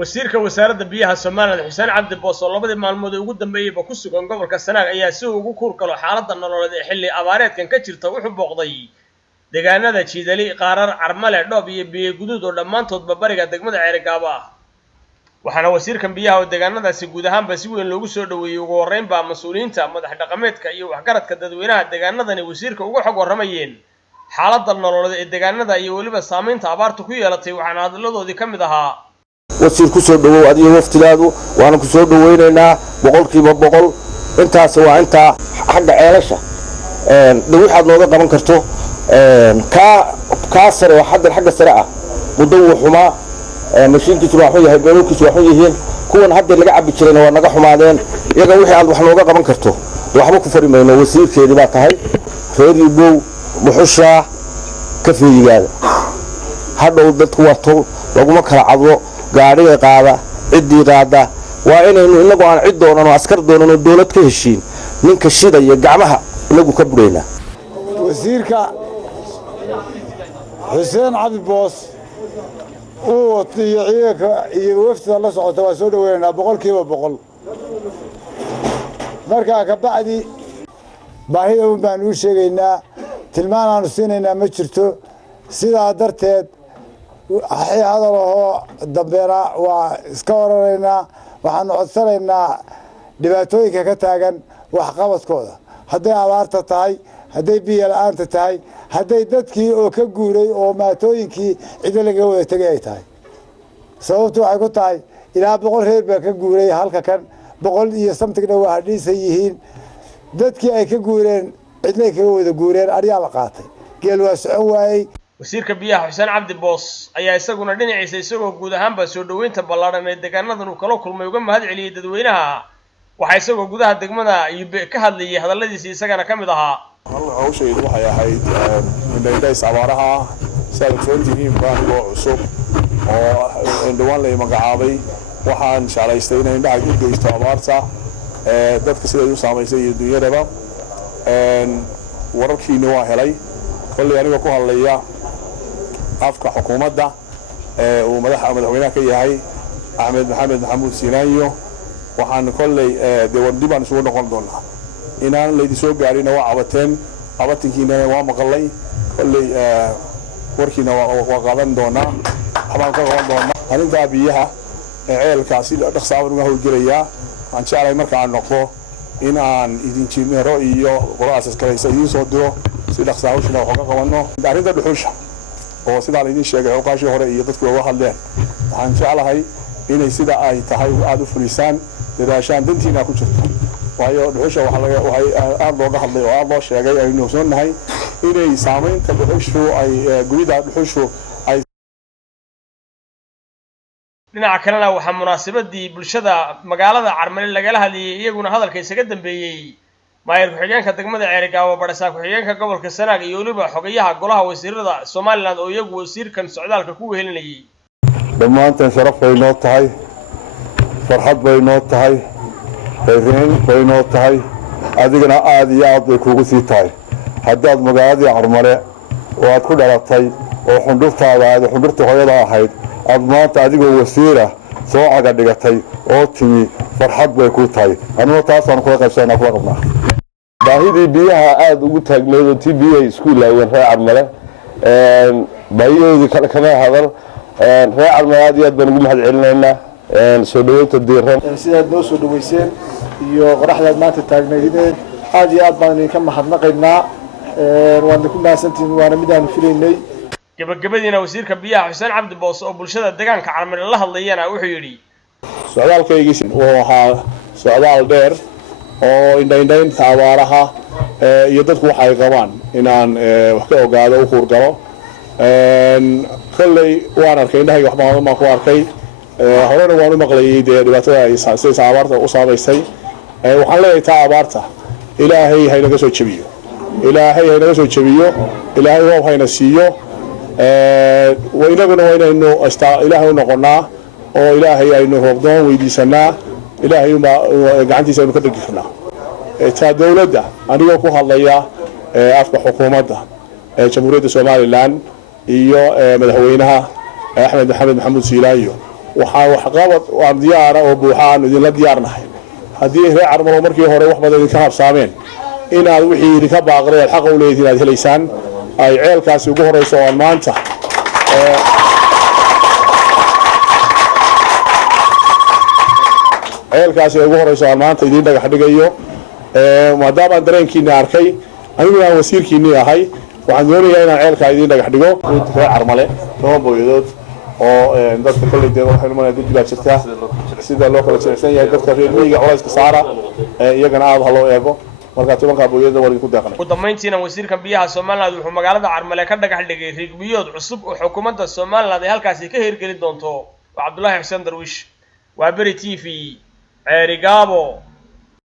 wasiirka wasaaradda biyaha Soomaaliland Xuseen Cabdi Boos oo labadii maalmood ugu dambeeyay ku sugan gobolka Sanaag ayaa si ugu kuurkalo xaaladda nololeed ee xilli abaareedkan ka jirta wuxuu booqday deegaanada Jiidali Qaarar Carmale Dhoob iyo biyo guduud oo dhammaantoodba bariga degmada Ceerigaabo ah waxaana wasiirkan biyaha oo deegaanadaasi guud ahaanba si weyn loogu soo dhaweeyay ugu horeynba mas'uuliyiinta madax dhaqameedka iyo waxgaradka dadweynaha deegaanadani wasiirka ugu xog waramayeen xaaladda nololeed ee deegaanada iyo waliba saameynta abaartu ku yeelatay waxaana hadaladoodii ka mid ahaa wasiir ku soo dhawow adiga waftigaadu waana ku soo dhaweynaynaa boqolkiiba boqol intaas waa inta xagga ceelasha waxaad nooga qaban karto ka sare waxa xagga sare ah muddo xuma mashiinkiisu waa xun yahay beelkiisu waa xun yihiin kuwan hadda laga cabi jirayna waa naga xumaadeen iyaga wixii aad wax nooga qaban karto waxba ku farimayno wasiirkeedii baa tahay reeribow muxusha ka fiigaada hadhow dadku wato laguma kala cadlo gaariga qaada cidii qaada waa inaynu inagu aan cid doonano askar doonano dawlad ka heshiin ninka shida iyo gacmaha inagu ka bureena wasiirka Xuseen Cabdi Boos oo ciidanka iyo wafdiga la socota waa soo dhaweynaa boqolkiiba boqol marka ka bacdi baahida baan u sheegaynaa tilmaan aanu siinaynaa ma jirto sidaa darteed hadaloo dambeena waa iska wararaynaa waxaanu codsanaynaa dhibaatooyinka ka taagan waxqabadkooda hadday abaarta tahay hadday biyo la'aanta tahay hadday dadkii oo ka guuray oo maatooyinkii cida laga wada tegay ay tahay sababtu waxay ku tahay ilaa 100 reer baa ka guuray halka kan 100 iyo something waa hadhiisan yihiin dadkii ay ka guureen cidna ka wada guureen ariya la qaatay geel waa socon waayay wasiirka biyaha Xuseen Cabdi Boos ayaa isaguna dhinaciisa isagoo guud ahaanba soo dhaweynta ballaaran ee deegaanadan uu kala kulmay uga mahad celiyay dadweynaha waxa isagoo gudaha degmada ka hadlayay hadaladiisa isagana kamid ahaa hawsheedu waxay ahayd indhays abaaraha salfantiin baango cusub oo indhawaan la magacaabay waxaan shaqaystay inay indhaha u geysto abaarta dadka sida ay u saameysay iyo dunyadaba wararkiina waa helay kulli aniga ku hadlaya afka xukuumadda oo madaxweynaha ka yahay Axmed Maxamed Maxamuud Siinayo waxaan kulli dibaan soo noqon doonaa inaan la idin soo gaarin waa cabateen cabatinkiina waa maqalay kulli warkiina waa qaadan doonaa waxaan ka qaban doonaa arinta biyaha ceelkaasi dhaqsaabad uga howlgelaya aan jeclay marka aan noqdo in aan idin jimeero iyo qoraas iskaleeyay idin soo diro si dhaqsaawshina wax ka qabano arinta dhuxusha oo sida la idin sheegay oqaashi hore iyo dadku uga hadleen waxaan jeclahay inay sida ay tahay aad u fulisaan dadaashaan dantiina ku jirto waayo dhuxusha waxay aad looga hadlay oo aad loo sheegay aynu soonahay inay saameynta dhuxushu ay gurida dhuxushu ay dhinaca kalena waxa munaasabadii bulshada magaalada Carmale laga hadlayay iyaguna hadalka isaga dambeeyay maayir ku-xigeenka degmada Ceerigaabo Badhasaab ku-xigeenka gobolka Sanaag iyo waliba xogayaha golaha wasiirada Soomaaliland oo iyagu wasiirkan socdaalka ku wehelinayay dhammaanteen sharaf bay noo tahay farxad bay noo tahay reereen bay noo tahay adigana aad iyo aad bay kuugu sii tahay haddaad magaaladii Carmale oo aad ku dhalatay oo xundurta hooyada ahayd aad maanta adigoo wasiira soo caga dhigatay oo timi farxad bay ku tahay anoo taasaan kula qaybsanaa kula qabnaa baahidii biyaha aad ugu taagneed oo TBA iskuul laaween reer Carmale baahiyoodii kala hadal reer Carmale aad iyo aad baan ugu mahad celinaynaa soo dhaweynta diiran sidaad noo soo dhaweyseen iyo qoraxdaad maanta taagnaydeen aad iyo aad baan idinka mahadnaqaynaa waan ku maasantiin waana midaan filaynay gabagabadiina wasiirka biyaha Xuseen Cabdi Boos oo bulshada deegaanka Carmale la hadlayana wuxuu yiri socdaalkaygiis waa socdaal dheer oo indhaynta abaaraha iyo dadku waxay qabaan inaan wax ka ogaado u hurgalo kallay waan arkay indhahayga wax badan ma ku arkay horena waan u maqlayay dhibaatada ay saameysay abaarta u saameysay waxaan leeyahay taa abaarta ilaahay haynaga soo jabiyo ilaahay waa hayna siiyo وإننا وإنه إلهي نقولنا أو إلهي إنه ربنا ويديسنا إلهي ما قعنتي سنو كده جفنا تدولة ده أنا يقول هالله أفكار حكومة ده جمهورية الصوماليلاند iyo madaxweynaha Axmed Maxamed Maxamuud Siinayo waxaa waxqabad aan diyaara oo buuxa aan idinla diyaarnahay haddii reer Carmalo markii hore wax badan idinka habsaameen inaad wixii idinka baaqday xaq u leeyihiin inaad helaysaan ay ceelkaasi ugu horeyso oo maanta ceelkaasi ugu horeyso oo maanta idin dhagax dhigayo maadaama aan dareenkiina arkay aniguna aan wasiirkiina ahay waxaan doonayaa inaan ceelka idin dhagax dhigo reer Carmale loo booyadood oo dadka kaleeyay waxay maana guddiga jirta sida loo kala jeexsan yahay dadka reer miyiga culayska saara iyagana aad halo eego marka tobanka booyada war ku deeqnay ugu dambeyntiina wasiirka biyaha Soomaaliland wuxuu magaalada Carmale ka dhagax dhigay riig biyood cusub oo xukuumadda Soomaaliland ay halkaas ka hirgelin doonto Cabdullaahi Xuseen Darwiish waa Bari TV Ceerigaabo.